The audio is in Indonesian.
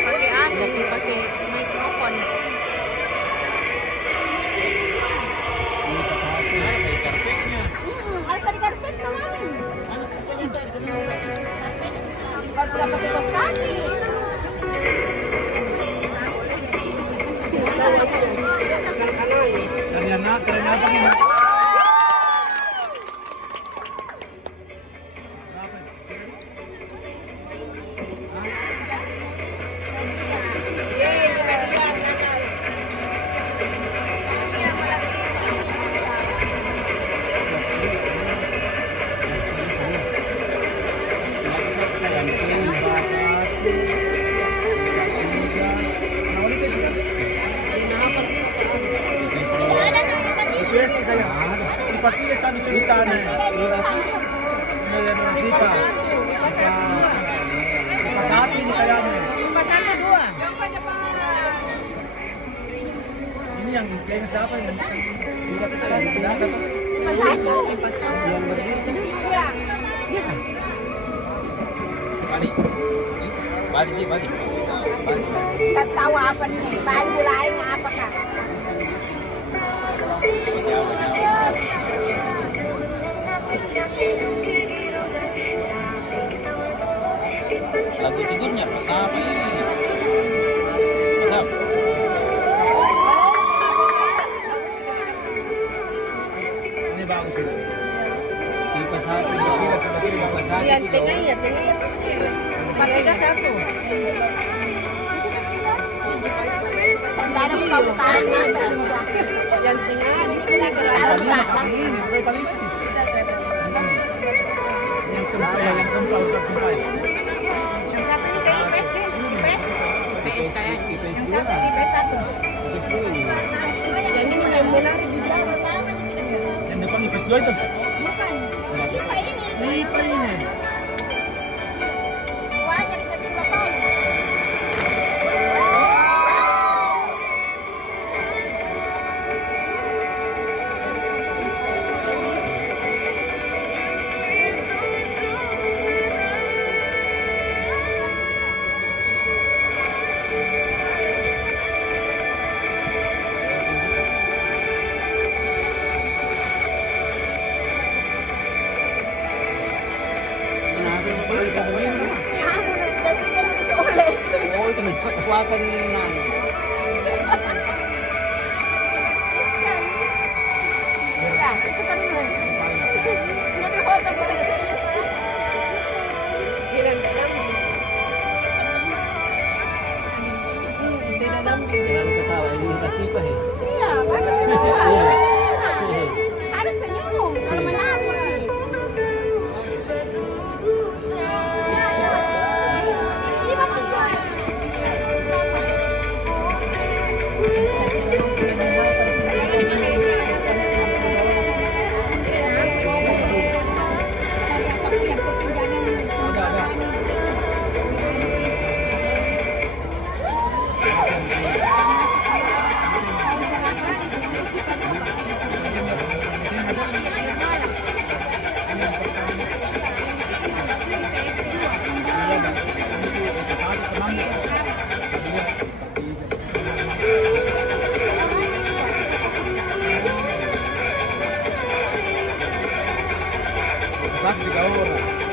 Pakai ano sih, pakai microphone. Ada tadi karpet naman. Baru dapat bebas kaki. Ipatilis kami ceritanya. Ipasati ini kayaknya. Ini yang kayak siapa yang balik. Tertawa apa nih? Bahan mulainya apa kak? Lagu tidurnya Sapi. Mantap. ini bagus ini. Kipas HP Yang tengah ya tengah. Pakai satu. Tanda mo kabutaan na. Yang tengah ini kita gerak. Yang keempat Yang satu ini kayak IPS deh. IPS kayak. Yang satu IPS satu. Yang ini mulai menarik juga. yang depan IPS 2 itu. Bukan. IPA ini. IPA ini. Banyak satu tahun. Oh, itu nih kekuatan nan. Terlalu ketawa ini kasih apa ya? Iya, bagus ketawa. Harus senyum kalau menangis. Ini bagus. Mas, 3 orang.